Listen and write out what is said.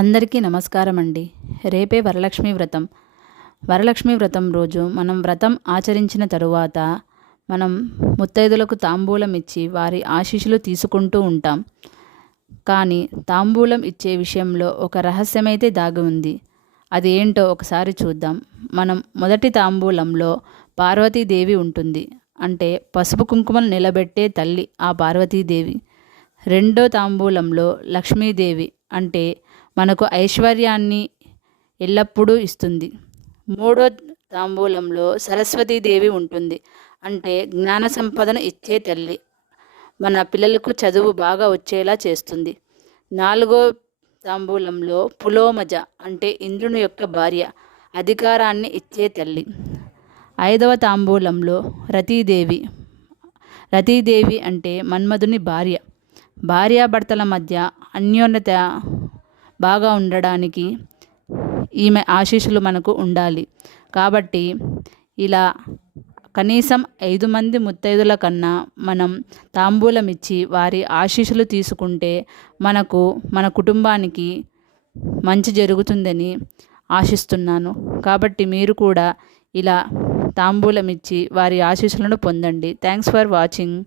అందరికీ నమస్కారం అండి. రేపే వరలక్ష్మి వ్రతం. వరలక్ష్మి వ్రతం రోజు మనం వ్రతం ఆచరించిన తరువాత మనం ముత్తైదులకు తాంబూలం ఇచ్చి వారి ఆశీస్సులు తీసుకుంటూ ఉంటాం. కానీ తాంబూలం ఇచ్చే విషయంలో ఒక రహస్యమైతే దాగి ఉంది. అది ఏంటో ఒకసారి చూద్దాం. మనం మొదటి తాంబూలంలో పార్వతీదేవి ఉంటుంది. అంటే పసుపు కుంకుమలు నిలబెట్టే తల్లి ఆ పార్వతీదేవి. రెండో తాంబూలంలో లక్ష్మీదేవి అంటే మనకు ఐశ్వర్యాన్ని ఎల్లప్పుడూ ఇస్తుంది. మూడో తాంబూలంలో సరస్వతీదేవి ఉంటుంది. అంటే జ్ఞాన సంపదను ఇచ్చే తల్లి, మన పిల్లలకు చదువు బాగా వచ్చేలా చేస్తుంది. నాలుగో తాంబూలంలో పులోమజ అంటే ఇంద్రుని యొక్క భార్య, అధికారాన్ని ఇచ్చే తల్లి. ఐదవ తాంబూలంలో రతీదేవి అంటే మన్మధుని భార్య. భార్యాభర్తల మధ్య అన్యోన్యత బాగా ఉండడానికి ఈమె ఆశీస్సులు మనకు ఉండాలి. కాబట్టి ఇలా కనీసం 5 మంది ముత్తైదుల కన్నా మనం తాంబూలం ఇచ్చి వారి ఆశీస్సులు తీసుకుంటే మన కుటుంబానికి మంచి జరుగుతుందని ఆశిస్తున్నాను. కాబట్టి మీరు కూడా ఇలా తాంబూలం ఇచ్చి వారి ఆశీస్సులను పొందండి. Thanks for watching.